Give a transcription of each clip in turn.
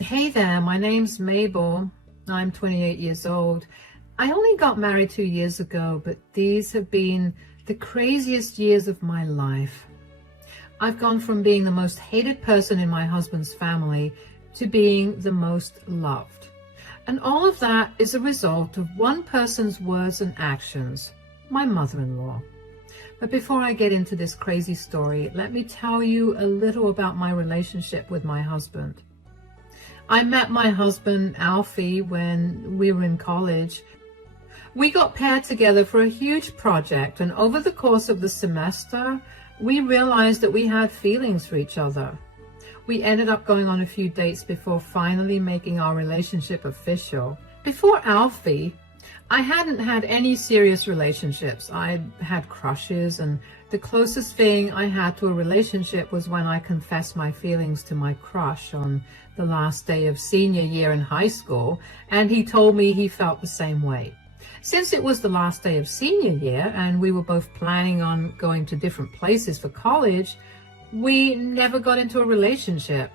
Hey there, my name's Mabel. I'm 28 years old. I only got married 2 years ago, but these have been the craziest years of my life. I've gone from being the most hated person in my husband's family to being the most loved. And all of that is a result of one person's words and actions, my mother-in-law. But before I get into this crazy story, let me tell you a little about my relationship with my husband. I met my husband, Alfie, when we were in college. We got paired together for a huge project, and over the course of the semester, we realized that we had feelings for each other. We ended up going on a few dates before finally making our relationship official. Before Alfie, I hadn't had any serious relationships. I had crushes, and the closest thing I had to a relationship was when I confessed my feelings to my crush on the last day of senior year in high school, and he told me he felt the same way. Since it was the last day of senior year and we were both planning on going to different places for college, we never got into a relationship.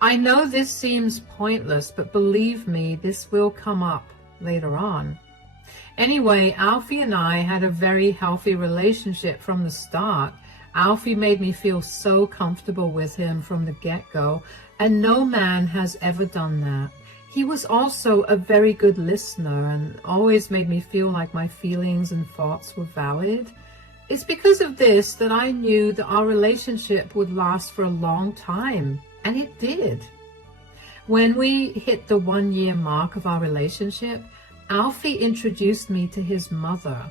I know this seems pointless, but believe me, this will come up later on. Anyway, Alfie and I had a very healthy relationship from the start. Alfie made me feel so comfortable with him from the get-go, and no man has ever done that. He was also a very good listener and always made me feel like my feelings and thoughts were valid. It's because of this that I knew that our relationship would last for a long time, and it did. When we hit the 1-year mark of our relationship, Alfie introduced me to his mother.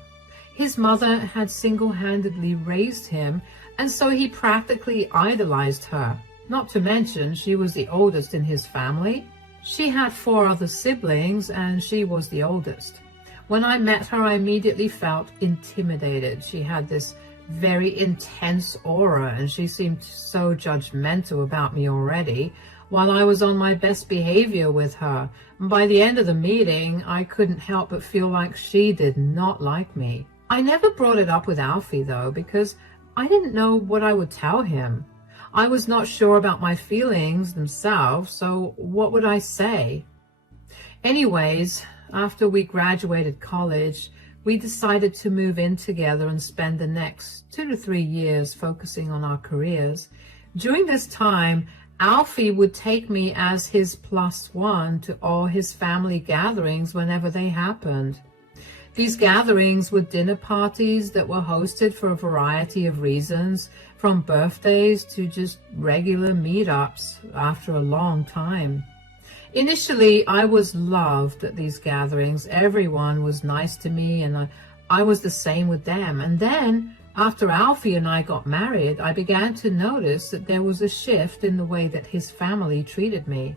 His mother had single-handedly raised him, and so he practically idolized her. Not to mention, she was the oldest in his family. She had 4 other siblings, and she was the oldest. When I met her, I immediately felt intimidated. She had this very intense aura, and she seemed so judgmental about me already, while I was on my best behavior with her. By the end of the meeting, I couldn't help but feel like she did not like me. I never brought it up with Alfie, though, because I didn't know what I would tell him. I was not sure about my feelings themselves, so what would I say? Anyways, after we graduated college, we decided to move in together and spend the next 2 to 3 years focusing on our careers. During this time, Alfie would take me as his +1 to all his family gatherings whenever they happened. These gatherings were dinner parties that were hosted for a variety of reasons, from birthdays to just regular meetups after a long time. Initially, I was loved at these gatherings. Everyone was nice to me, and I was the same with them. And then, after Alfie and I got married, I began to notice that there was a shift in the way that his family treated me.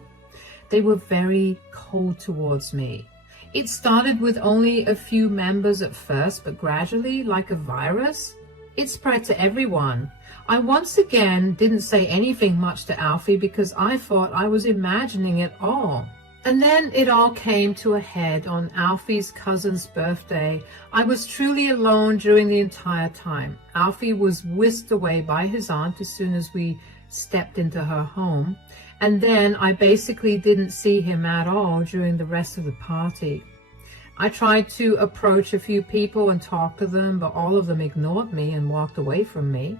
They were very cold towards me. It started with only a few members at first, but gradually, like a virus, it spread to everyone. I once again didn't say anything much to Alfie because I thought I was imagining it all. And then it all came to a head on Alfie's cousin's birthday. I was truly alone during the entire time. Alfie was whisked away by his aunt as soon as we stepped into her home. And then I basically didn't see him at all during the rest of the party. I tried to approach a few people and talk to them, but all of them ignored me and walked away from me.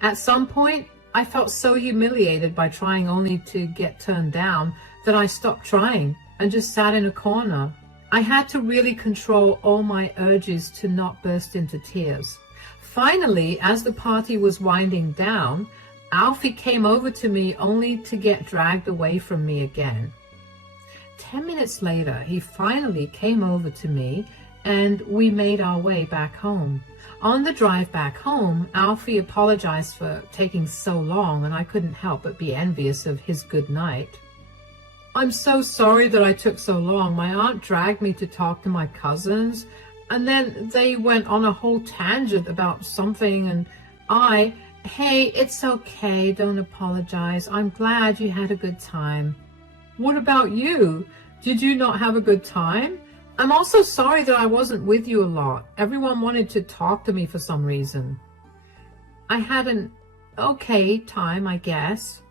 At some point, I felt so humiliated by trying only to get turned down that I stopped trying and just sat in a corner. I had to really control all my urges to not burst into tears. Finally, as the party was winding down, Alfie came over to me only to get dragged away from me again. 10 minutes later, he finally came over to me and we made our way back home. On the drive back home, Alfie apologized for taking so long, and I couldn't help but be envious of his good night. "I'm so sorry that I took so long. My aunt dragged me to talk to my cousins, and then they went on a whole tangent about something, and hey, it's okay, don't apologize. I'm glad you had a good time." "What about you? Did you not have a good time? I'm also sorry that I wasn't with you a lot. Everyone wanted to talk to me for some reason." "I had an okay time, I guess."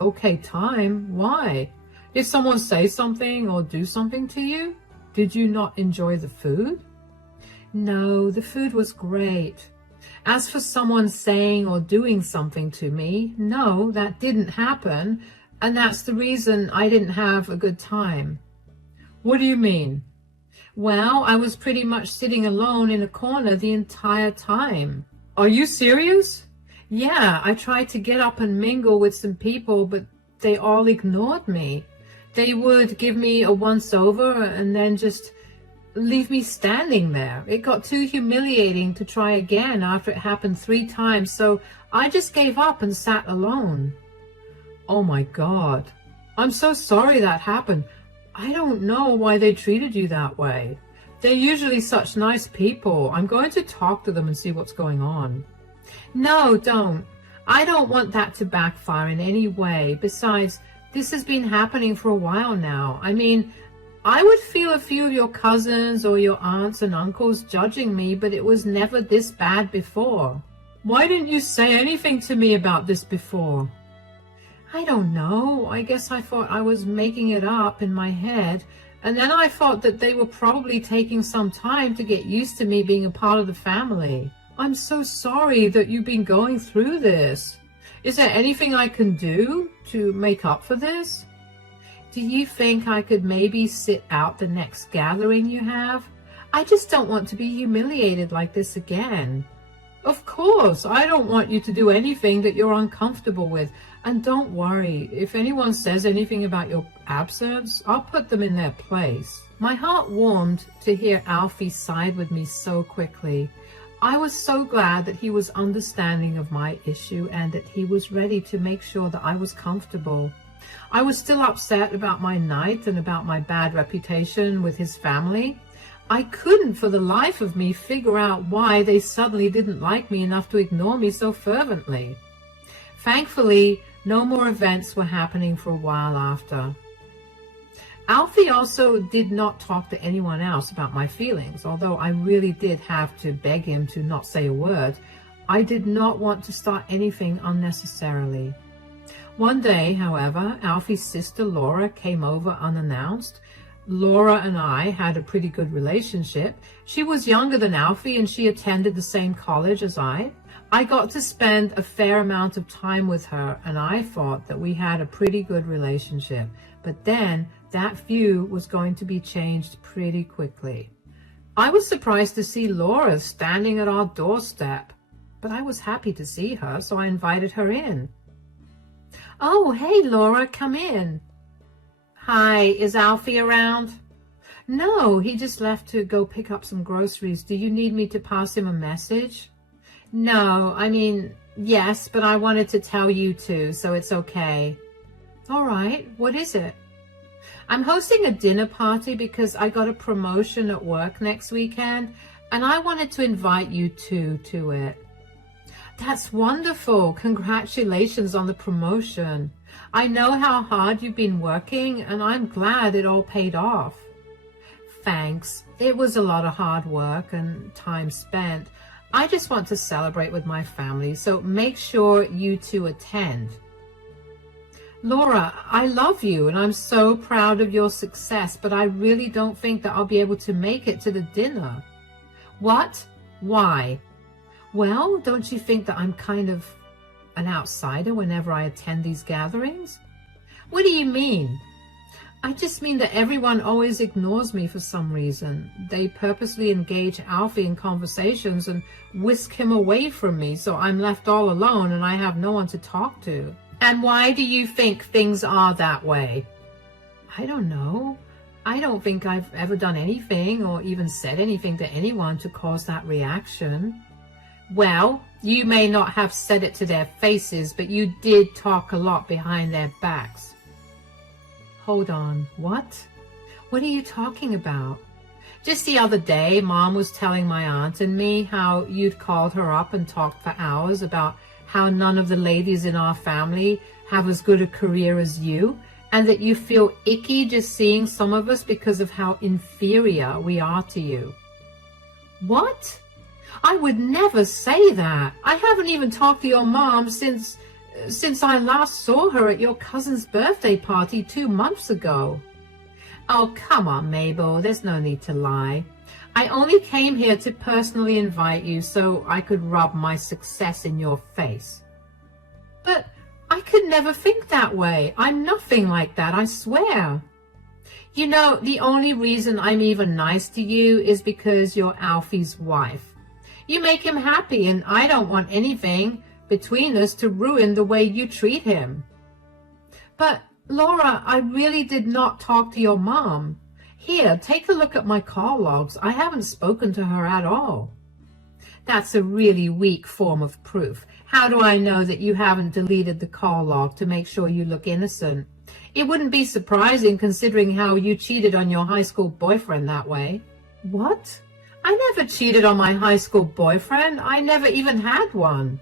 "Okay time? Why?" Did someone say something or do something to you? Did you not enjoy the food? No, the food was great. As for someone saying or doing something to me, no, that didn't happen, and that's the reason I didn't have a good time. What do you mean? Well, I was pretty much sitting alone in a corner the entire time. Are you serious? Yeah, I tried to get up and mingle with some people, but they all ignored me. They would give me a once-over and then just leave me standing there. It got too humiliating to try again after it happened 3 times, so I just gave up and sat alone. Oh my God. I'm so sorry that happened. I don't know why they treated you that way. They're usually such nice people. I'm going to talk to them and see what's going on. No, don't. I don't want that to backfire in any way. Besides, this has been happening for a while now. I mean, I would feel a few of your cousins or your aunts and uncles judging me, but it was never this bad before. Why didn't you say anything to me about this before? I don't know. I guess I thought I was making it up in my head, and then I thought that they were probably taking some time to get used to me being a part of the family. I'm so sorry that you've been going through this. Is there anything I can do to make up for this? Do you think I could maybe sit out the next gathering you have? I just don't want to be humiliated like this again. Of course, I don't want you to do anything that you're uncomfortable with. And don't worry, if anyone says anything about your absence, I'll put them in their place. My heart warmed to hear Alfie side with me so quickly. I was so glad that he was understanding of my issue and that he was ready to make sure that I was comfortable. I was still upset about my night and about my bad reputation with his family. I couldn't for the life of me figure out why they suddenly didn't like me enough to ignore me so fervently. Thankfully, no more events were happening for a while after. Alfie also did not talk to anyone else about my feelings, although I really did have to beg him to not say a word. I did not want to start anything unnecessarily. One day, however, Alfie's sister Laura came over unannounced. Laura and I had a pretty good relationship. She was younger than Alfie and she attended the same college as I. I got to spend a fair amount of time with her and I thought that we had a pretty good relationship. But then that view was going to be changed pretty quickly. I was surprised to see Laura standing at our doorstep, but I was happy to see her, so I invited her in. Oh, hey, Laura, come in. Hi, is Alfie around? No, he just left to go pick up some groceries. Do you need me to pass him a message? No, I mean, yes, but I wanted to tell you too, so it's okay. All right, what is it? I'm hosting a dinner party because I got a promotion at work next weekend, and I wanted to invite you two to it. That's wonderful. Congratulations on the promotion. I know how hard you've been working, and I'm glad it all paid off. Thanks. It was a lot of hard work and time spent. I just want to celebrate with my family, so make sure you two attend. Laura, I love you, and I'm so proud of your success, but I really don't think that I'll be able to make it to the dinner. What? Why? Well, don't you think that I'm kind of an outsider whenever I attend these gatherings? What do you mean? I just mean that everyone always ignores me for some reason. They purposely engage Alfie in conversations and whisk him away from me, so I'm left all alone and I have no one to talk to. And why do you think things are that way? I don't know. I don't think I've ever done anything or even said anything to anyone to cause that reaction. Well, you may not have said it to their faces, but you did talk a lot behind their backs. Hold on, what? What are you talking about? Just the other day, Mom was telling my aunt and me how you'd called her up and talked for hours about how none of the ladies in our family have as good a career as you, and that you feel icky just seeing some of us because of how inferior we are to you. What? I would never say that. I haven't even talked to your mom since since I last saw her at your cousin's birthday party 2 months ago. Oh, come on, Mabel, there's no need to lie. I only came here to personally invite you so I could rub my success in your face. But I could never think that way. I'm nothing like that, I swear. You know, the only reason I'm even nice to you is because you're Alfie's wife. You make him happy, and I don't want anything between us to ruin the way you treat him. But, Laura, I really did not talk to your mom. Here, take a look at my call logs. I haven't spoken to her at all. That's a really weak form of proof. How do I know that you haven't deleted the call log to make sure you look innocent? It wouldn't be surprising considering how you cheated on your high school boyfriend that way. What? I never cheated on my high school boyfriend. I never even had one.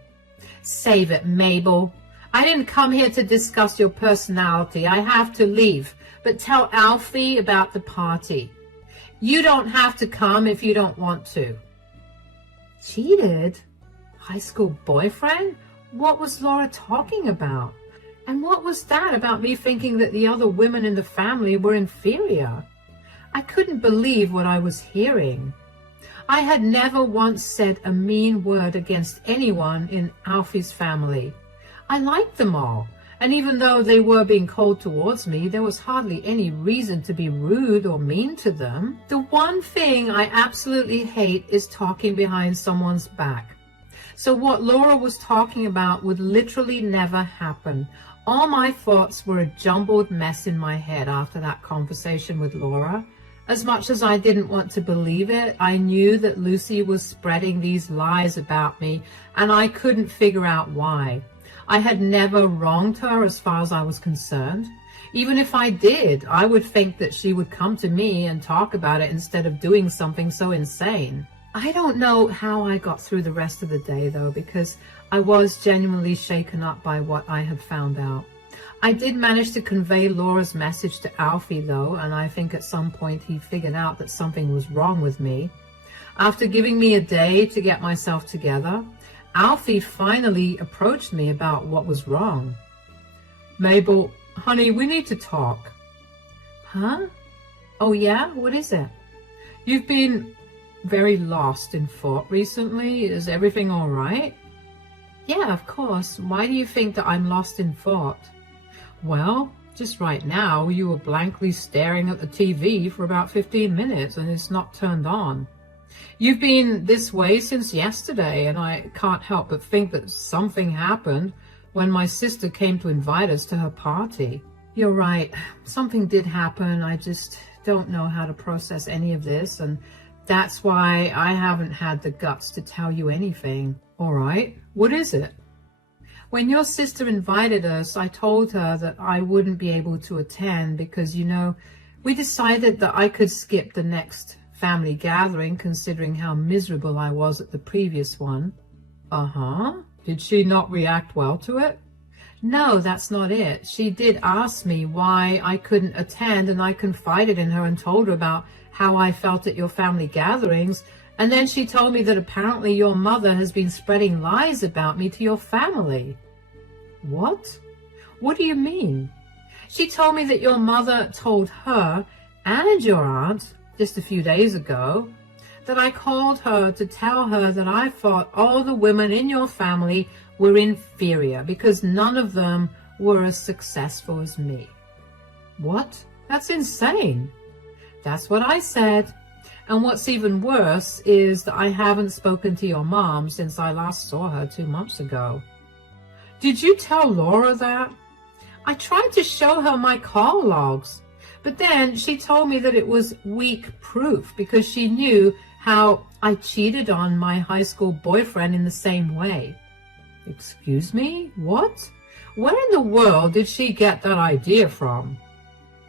Save it, Mabel. I didn't come here to discuss your personality. I have to leave. But tell Alfie about the party. You don't have to come if you don't want to. Cheated? High school boyfriend? What was Laura talking about? And what was that about me thinking that the other women in the family were inferior? I couldn't believe what I was hearing. I had never once said a mean word against anyone in Alfie's family. I liked them all, and even though they were being cold towards me, there was hardly any reason to be rude or mean to them. The one thing I absolutely hate is talking behind someone's back. So what Laura was talking about would literally never happen. All my thoughts were a jumbled mess in my head after that conversation with Laura. As much as I didn't want to believe it, I knew that Lucy was spreading these lies about me, and I couldn't figure out why. I had never wronged her as far as I was concerned. Even if I did, I would think that she would come to me and talk about it instead of doing something so insane. I don't know how I got through the rest of the day, though, because I was genuinely shaken up by what I had found out. I did manage to convey Laura's message to Alfie, though, and I think at some point he figured out that something was wrong with me. After giving me a day to get myself together, Alfie finally approached me about what was wrong. Mabel, honey, we need to talk. Huh? Oh, yeah? What is it? You've been very lost in thought recently. Is everything all right? Yeah, of course. Why do you think that I'm lost in thought? Well, just right now you were blankly staring at the TV for about 15 minutes and it's not turned on. You've been this way since yesterday, and I can't help but think that something happened when my sister came to invite us to her party. You're right. Something did happen. I just don't know how to process any of this, and that's why I haven't had the guts to tell you anything. All right, what is it? When your sister invited us, I told her that I wouldn't be able to attend because, you know, we decided that I could skip the next family gathering considering how miserable I was at the previous one. Uh-huh. Did she not react well to it? No, that's not it. She did ask me why I couldn't attend, and I confided in her and told her about how I felt at your family gatherings, and then she told me that apparently your mother has been spreading lies about me to your family. What? What do you mean? She told me that your mother told her and your aunt just a few days ago that I called her to tell her that I thought all the women in your family were inferior because none of them were as successful as me. What? That's insane. That's what I said. And what's even worse is that I haven't spoken to your mom since I last saw her 2 months ago. Did you tell Laura that? I tried to show her my call logs, but then she told me that it was weak proof because she knew how I cheated on my high school boyfriend in the same way. Excuse me? What? Where in the world did she get that idea from?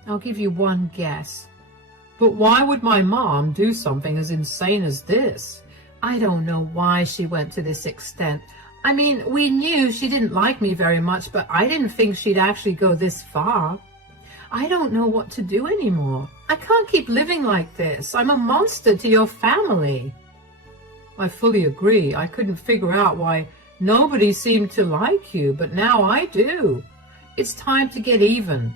I'll give you one guess. But why would my mom do something as insane as this? I don't know why she went to this extent. I mean, we knew she didn't like me very much, but I didn't think she'd actually go this far. I don't know what to do anymore. I can't keep living like this. I'm a monster to your family. I fully agree. I couldn't figure out why Nobody seemed to like you, but now I do. It's time to get even.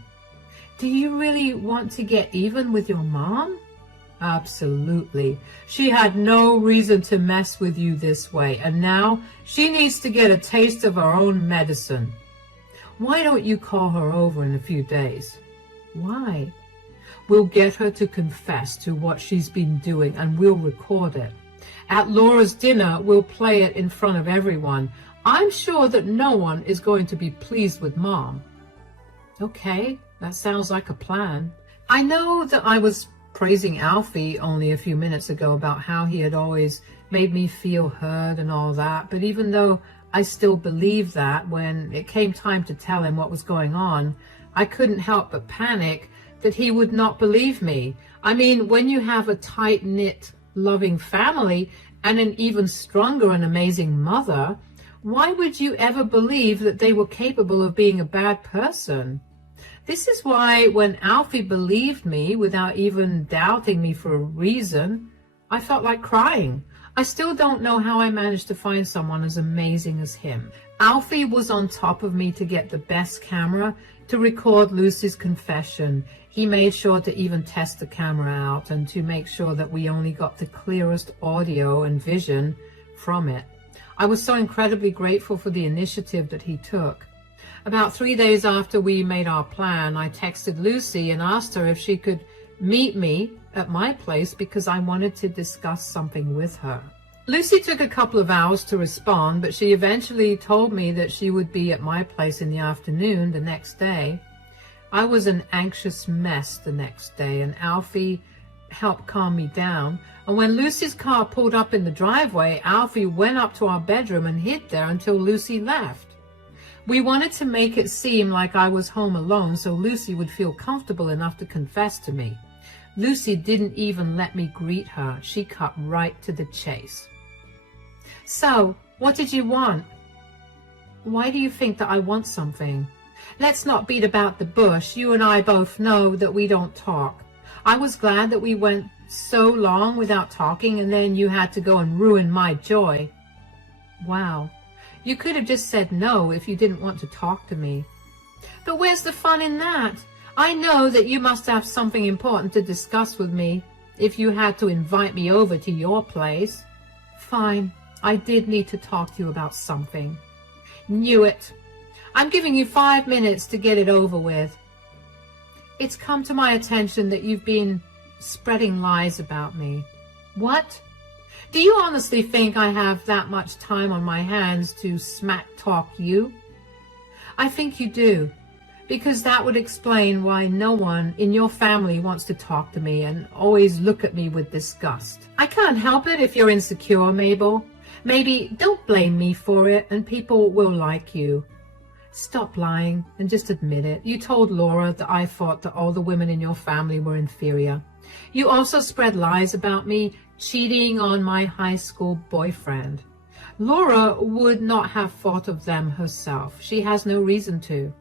Do you really want to get even with your mom? Absolutely. She had no reason to mess with you this way, and now she needs to get a taste of her own medicine. Why don't you call her over in a few days? Why? We'll get her to confess to what she's been doing, and we'll record it. At Laura's dinner, we'll play it in front of everyone. I'm sure that no one is going to be pleased with Mom. Okay, that sounds like a plan. I know that I was praising Alfie only a few minutes ago about how he had always made me feel heard and all that, but even though I still believed that, when it came time to tell him what was going on, I couldn't help but panic that he would not believe me. I mean, when you have a tight-knit, loving family and an even stronger and amazing mother, why would you ever believe that they were capable of being a bad person? This is why when Alfie believed me without even doubting me for a reason, I felt like crying. I still don't know how I managed to find someone as amazing as him. Alfie was on top of me to get the best camera to record Lucy's confession. He made sure to even test the camera out and to make sure that we only got the clearest audio and vision from it. I was so incredibly grateful for the initiative that he took. About 3 days after we made our plan, I texted Lucy and asked her if she could meet me at my place because I wanted to discuss something with her. Lucy took a couple of hours to respond, but she eventually told me that she would be at my place in the afternoon the next day. I was an anxious mess the next day, and Alfie helped calm me down. And when Lucy's car pulled up in the driveway, Alfie went up to our bedroom and hid there until Lucy left. We wanted to make it seem like I was home alone so Lucy would feel comfortable enough to confess to me. Lucy didn't even let me greet her. She cut right to the chase. So, what did you want? Why do you think that I want something? Let's not beat about the bush. You and I both know that we don't talk. I was glad that we went so long without talking, and then you had to go and ruin my joy. Wow. You could have just said no if you didn't want to talk to me. But where's the fun in that? I know that you must have something important to discuss with me if you had to invite me over to your place. Fine, I did need to talk to you about something. Knew it. I'm giving you 5 minutes to get it over with. It's come to my attention that you've been spreading lies about me. What? Do you honestly think I have that much time on my hands to smack talk you? I think you do, because that would explain why no one in your family wants to talk to me and always look at me with disgust. I can't help it if you're insecure, Mabel. Maybe don't blame me for it and people will like you. Stop lying and just admit it. You told Laura that I thought that all the women in your family were inferior. You also spread lies about me cheating on my high school boyfriend. Laura would not have thought of them herself. She has no reason to.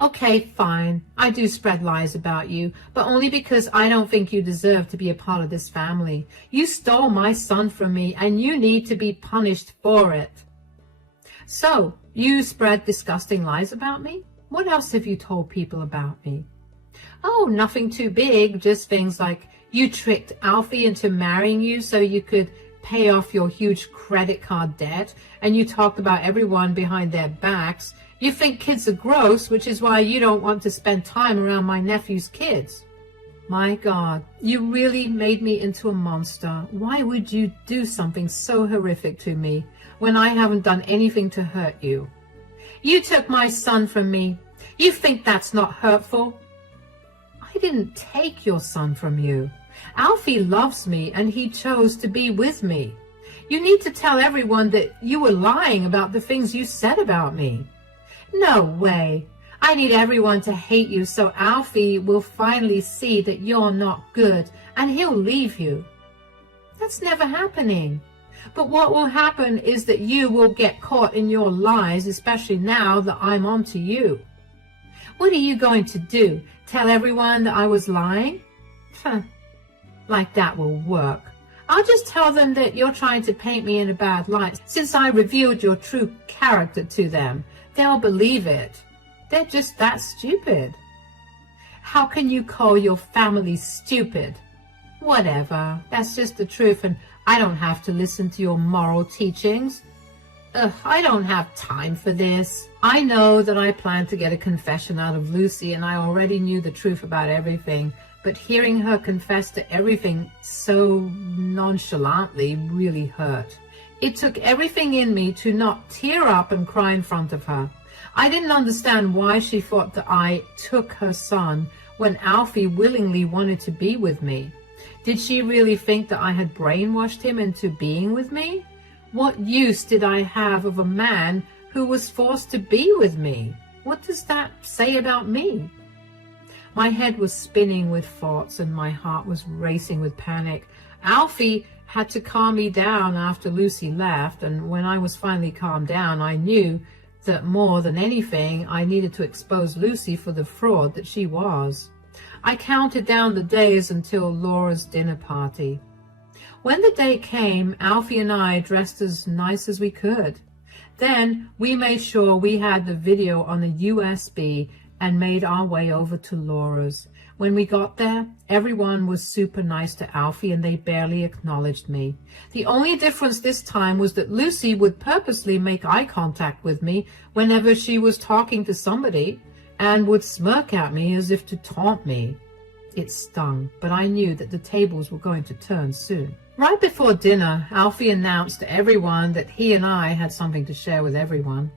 Okay, fine. I do spread lies about you, but only because I don't think you deserve to be a part of this family. You stole my son from me, and you need to be punished for it. So, you spread disgusting lies about me? What else have you told people about me? Oh, nothing too big, just things like you tricked Alfie into marrying you so you could pay off your huge credit card debt, and you talked about everyone behind their backs. You think kids are gross, which is why you don't want to spend time around my nephew's kids. My God, you really made me into a monster. Why would you do something so horrific to me when I haven't done anything to hurt you? You took my son from me. You think that's not hurtful? I didn't take your son from you. Alfie loves me and he chose to be with me. You need to tell everyone that you were lying about the things you said about me. No way. I need everyone to hate you so Alfie will finally see that you're not good and he'll leave you. That's never happening. But what will happen is that you will get caught in your lies, especially now that I'm on to you. What are you going to do? Tell everyone that I was lying? Like that will work. I'll just tell them that you're trying to paint me in a bad light since I revealed your true character to them. They'll believe it. They're just that stupid. How can you call your family stupid? Whatever, that's just the truth, and I don't have to listen to your moral teachings. I don't have time for this. I know that I planned to get a confession out of Lucy, and I already knew the truth about everything, but hearing her confess to everything so nonchalantly really hurt. It took everything in me to not tear up and cry in front of her. I didn't understand why she thought that I took her son when Alfie willingly wanted to be with me. Did she really think that I had brainwashed him into being with me? What use did I have of a man who was forced to be with me? What does that say about me? My head was spinning with thoughts and my heart was racing with panic. Alfie had to calm me down after Lucy left, and when I was finally calmed down, I knew that more than anything, I needed to expose Lucy for the fraud that she was. I counted down the days until Laura's dinner party. When the day came, Alfie and I dressed as nice as we could. Then we made sure we had the video on a USB and made our way over to Laura's. When we got there, everyone was super nice to Alfie and they barely acknowledged me. The only difference this time was that Lucy would purposely make eye contact with me whenever she was talking to somebody and would smirk at me as if to taunt me. It stung, but I knew that the tables were going to turn soon. Right before dinner, Alfie announced to everyone that he and I had something to share with everyone.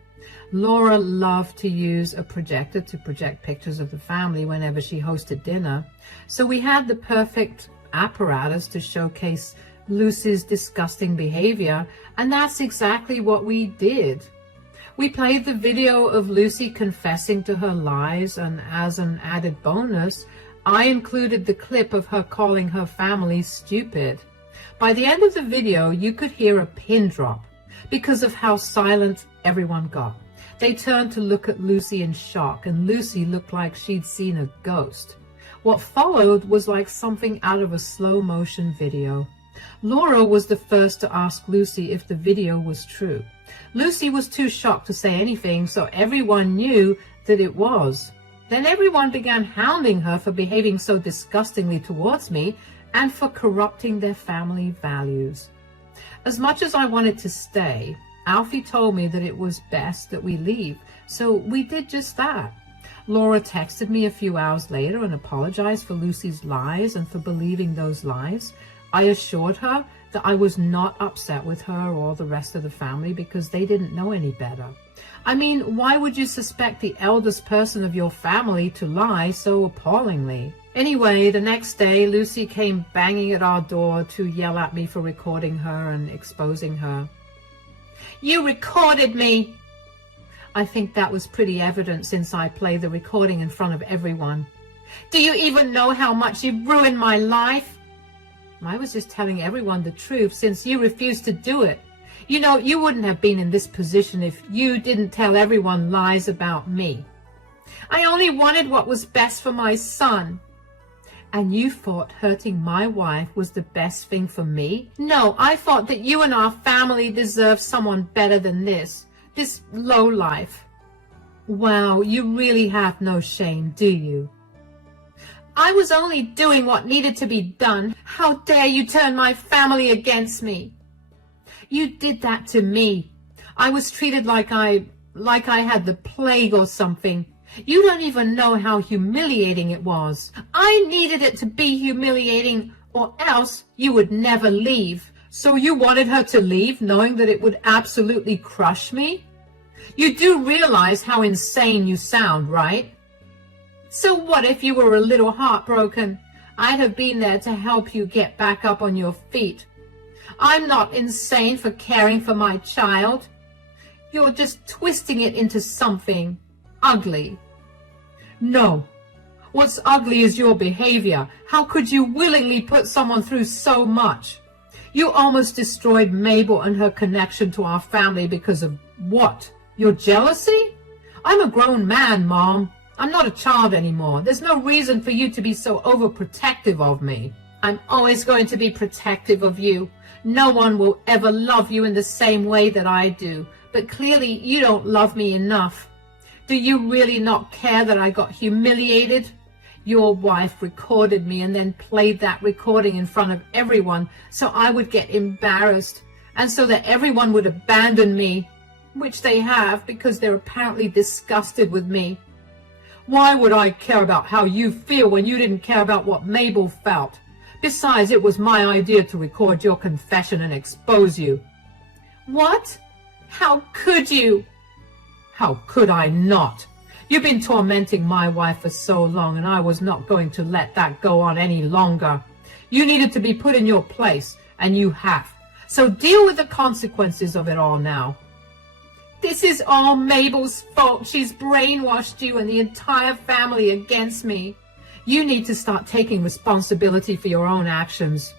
Laura loved to use a projector to project pictures of the family whenever she hosted dinner, so we had the perfect apparatus to showcase Lucy's disgusting behavior, and that's exactly what we did. We played the video of Lucy confessing to her lies, and as an added bonus, I included the clip of her calling her family stupid. By the end of the video, you could hear a pin drop because of how silent everyone got. They turned to look at Lucy in shock, and Lucy looked like she'd seen a ghost. What followed was like something out of a slow-motion video. Laura was the first to ask Lucy if the video was true. Lucy was too shocked to say anything, so everyone knew that it was. Then everyone began hounding her for behaving so disgustingly towards me and for corrupting their family values. As much as I wanted to stay, Alfie told me that it was best that we leave, so we did just that. Laura texted me a few hours later and apologized for Lucy's lies and for believing those lies. I assured her that I was not upset with her or the rest of the family because they didn't know any better. I mean, why would you suspect the eldest person of your family to lie so appallingly? Anyway, the next day, Lucy came banging at our door to yell at me for recording her and exposing her. "You recorded me!" I think that was pretty evident since I played the recording in front of everyone. "Do you even know how much you've ruined my life?" I was just telling everyone the truth since you refused to do it. You know, you wouldn't have been in this position if you didn't tell everyone lies about me. I only wanted what was best for my son. And you thought hurting my wife was the best thing for me? No, I thought that you and our family deserved someone better than this lowlife. Wow, you really have no shame, do you? I was only doing what needed to be done. How dare you turn my family against me? You did that to me. I was treated like I had the plague or something. You don't even know how humiliating it was. I needed it to be humiliating, or else you would never leave. So you wanted her to leave, knowing that it would absolutely crush me? You do realize how insane you sound, right? So what if you were a little heartbroken? I'd have been there to help you get back up on your feet. I'm not insane for caring for my child. You're just twisting it into something ugly. No. What's ugly is your behavior. How could you willingly put someone through so much? You almost destroyed Mabel and her connection to our family because of what? Your jealousy? I'm a grown man, Mom. I'm not a child anymore. There's no reason for you to be so overprotective of me. I'm always going to be protective of you. No one will ever love you in the same way that I do, but clearly you don't love me enough. Do you really not care that I got humiliated? Your wife recorded me and then played that recording in front of everyone so I would get embarrassed and so that everyone would abandon me, which they have because they're apparently disgusted with me. Why would I care about how you feel when you didn't care about what Mabel felt? Besides, it was my idea to record your confession and expose you. What? How could you? How could I not? You've been tormenting my wife for so long, and I was not going to let that go on any longer. You needed to be put in your place, and you have. So deal with the consequences of it all now. This is all Mabel's fault. She's brainwashed you and the entire family against me. You need to start taking responsibility for your own actions.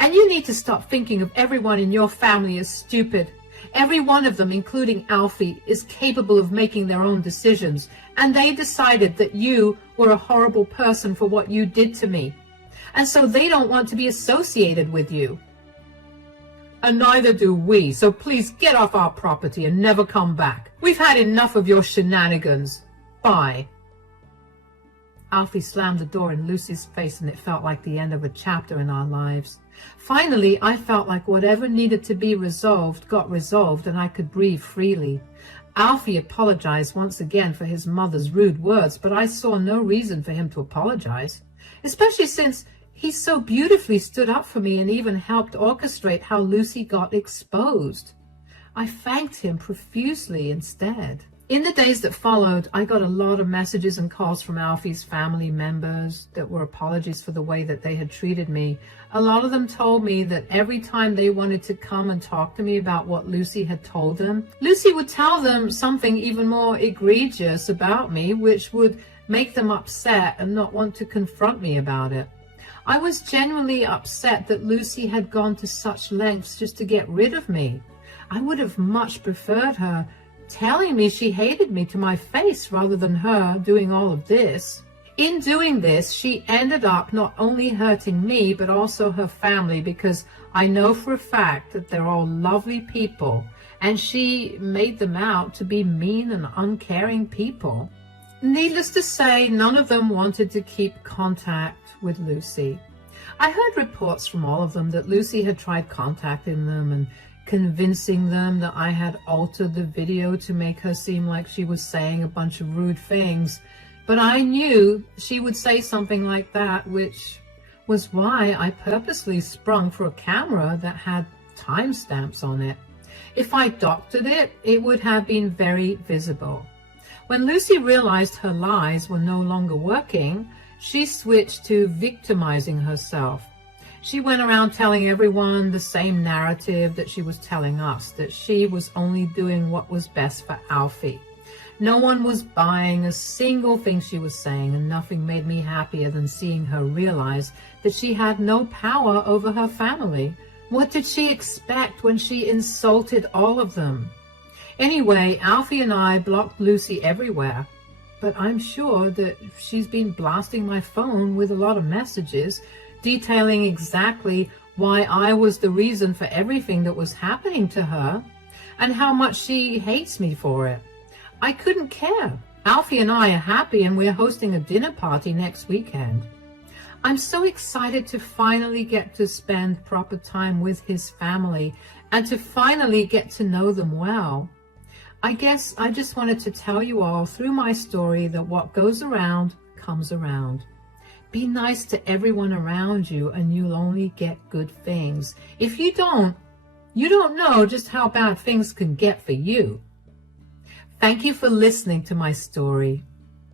And you need to stop thinking of everyone in your family as stupid. Every one of them, including Alfie, is capable of making their own decisions, and they decided that you were a horrible person for what you did to me. And so they don't want to be associated with you. And neither do we, so please get off our property and never come back. We've had enough of your shenanigans. Bye. Alfie slammed the door in Lucy's face, and it felt like the end of a chapter in our lives. Finally, I felt like whatever needed to be resolved got resolved, and I could breathe freely. Alfie apologized once again for his mother's rude words, but I saw no reason for him to apologize, especially since he so beautifully stood up for me and even helped orchestrate how Lucy got exposed. I thanked him profusely instead. In the days that followed, I got a lot of messages and calls from Alfie's family members that were apologies for the way that they had treated me. A lot of them told me that every time they wanted to come and talk to me about what Lucy had told them, Lucy would tell them something even more egregious about me, which would make them upset and not want to confront me about it. I was genuinely upset that Lucy had gone to such lengths just to get rid of me. I would have much preferred her telling me she hated me to my face rather than her doing all of this. In doing this, she ended up not only hurting me, but also her family, because I know for a fact that they're all lovely people, and she made them out to be mean and uncaring people. Needless to say, none of them wanted to keep contact with Lucy. I heard reports from all of them that Lucy had tried contacting them and convincing them that I had altered the video to make her seem like she was saying a bunch of rude things. But I knew she would say something like that, which was why I purposely sprung for a camera that had timestamps on it. If I doctored it, it would have been very visible. When Lucy realized her lies were no longer working, she switched to victimizing herself. She went around telling everyone the same narrative that she was telling us, that she was only doing what was best for Alfie. No one was buying a single thing she was saying, and nothing made me happier than seeing her realize that she had no power over her family. What did she expect when she insulted all of them? Anyway, Alfie and I blocked Lucy everywhere, but I'm sure that she's been blasting my phone with a lot of messages detailing exactly why I was the reason for everything that was happening to her and how much she hates me for it. I couldn't care. Alfie and I are happy, and we're hosting a dinner party next weekend. I'm so excited to finally get to spend proper time with his family and to finally get to know them well. I guess I just wanted to tell you all through my story that what goes around comes around. Be nice to everyone around you and you'll only get good things. If you don't know just how bad things can get for you. Thank you for listening to my story.